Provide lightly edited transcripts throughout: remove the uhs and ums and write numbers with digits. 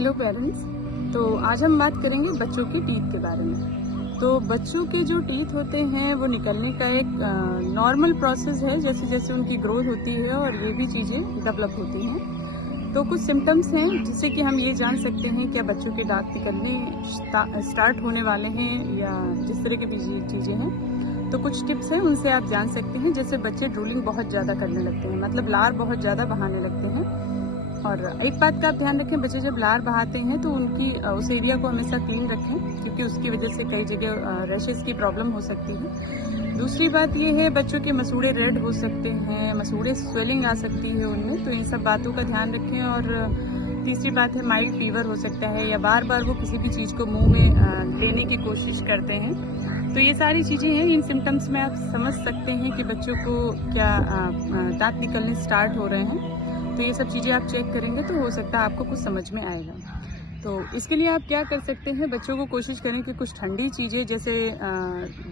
Hello parents. तो आज हम बात करेंगे बच्चों के टीथ के बारे में। तो बच्चों के जो टीथ होते हैं वो निकलने का एक नॉर्मल प्रोसेस है, जैसे जैसे उनकी ग्रोथ होती है और ये भी चीज़ें डेवलप होती हैं। तो कुछ सिम्टम्स हैं जिससे कि हम ये जान सकते हैं क्या बच्चों के दांत निकलने स्टार्ट होने वाले हैं या जिस तरह की भी चीज़ें हैं। तो कुछ टिप्स हैं, उनसे आप जान सकते हैं। जैसे बच्चे ड्रूलिंग बहुत ज़्यादा करने लगते हैं, मतलब लार बहुत ज़्यादा बहाने लगते हैं। और एक बात का आप ध्यान रखें, बच्चे जब लार बहाते हैं तो उनकी उस एरिया को हमेशा क्लीन रखें, क्योंकि उसकी वजह से कई जगह रैशेस की प्रॉब्लम हो सकती है। दूसरी बात ये है, बच्चों के मसूड़े रेड हो सकते हैं, मसूड़े स्वेलिंग आ सकती है उनमें, तो इन सब बातों का ध्यान रखें। और तीसरी बात है, माइल्ड फीवर हो सकता है या बार बार वो किसी भी चीज़ को मुंह में लेने की कोशिश करते हैं। तो ये सारी चीज़ें हैं, इन सिम्टम्स में आप समझ सकते हैं कि बच्चों को क्या दांत निकलने स्टार्ट हो रहे हैं। तो ये सब चीज़ें आप चेक करेंगे तो हो सकता है आपको कुछ समझ में आएगा। तो इसके लिए आप क्या कर सकते हैं, बच्चों को कोशिश करें कि कुछ ठंडी चीज़ें, जैसे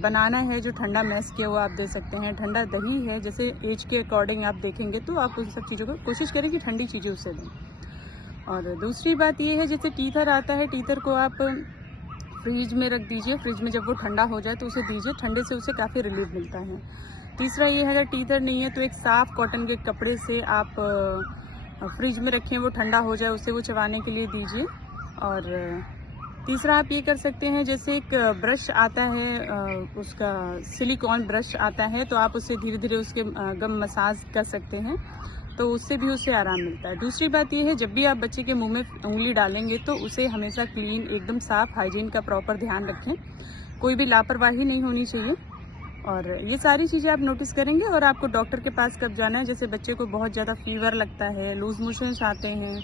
बनाना है जो ठंडा मैश किया वो आप दे सकते हैं, ठंडा दही है, जैसे एज के अकॉर्डिंग आप देखेंगे तो आप उन सब चीज़ों को कोशिश करें कि ठंडी चीज़ें उससे दें। और दूसरी बात ये है, जैसे टीथर आता है, टीथर को आप फ्रिज में रख दीजिए, फ्रिज में जब वो ठंडा हो जाए तो उसे दीजिए, ठंडे से उसे काफ़ी रिलीफ मिलता है। तीसरा ये है, अगर टीथर नहीं है तो एक साफ़ कॉटन के कपड़े से आप फ्रिज में रखें, वो ठंडा हो जाए, उसे वो चबाने के लिए दीजिए। और तीसरा आप ये कर सकते हैं, जैसे एक ब्रश आता है, उसका सिलिकॉन ब्रश आता है, तो आप उससे धीरे धीरे उसके गम मसाज कर सकते हैं, तो उससे भी उसे आराम मिलता है। दूसरी बात ये है, जब भी आप बच्चे के मुंह में उंगली डालेंगे तो उसे हमेशा क्लीन, एकदम साफ़, हाइजीन का प्रॉपर ध्यान रखें, कोई भी लापरवाही नहीं होनी चाहिए। और ये सारी चीज़ें आप नोटिस करेंगे। और आपको डॉक्टर के पास कब जाना है, जैसे बच्चे को बहुत ज़्यादा फीवर लगता है, लूज मोशंस आते हैं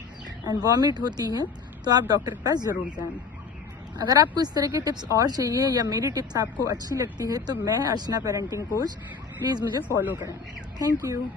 एंड वॉमिट होती है, तो आप डॉक्टर के पास ज़रूर जाएं। अगर आपको इस तरह के टिप्स और चाहिए या मेरी टिप्स आपको अच्छी लगती है तो मैं अर्चना पेरेंटिंग कोच, प्लीज़ मुझे फॉलो करें। Thank you.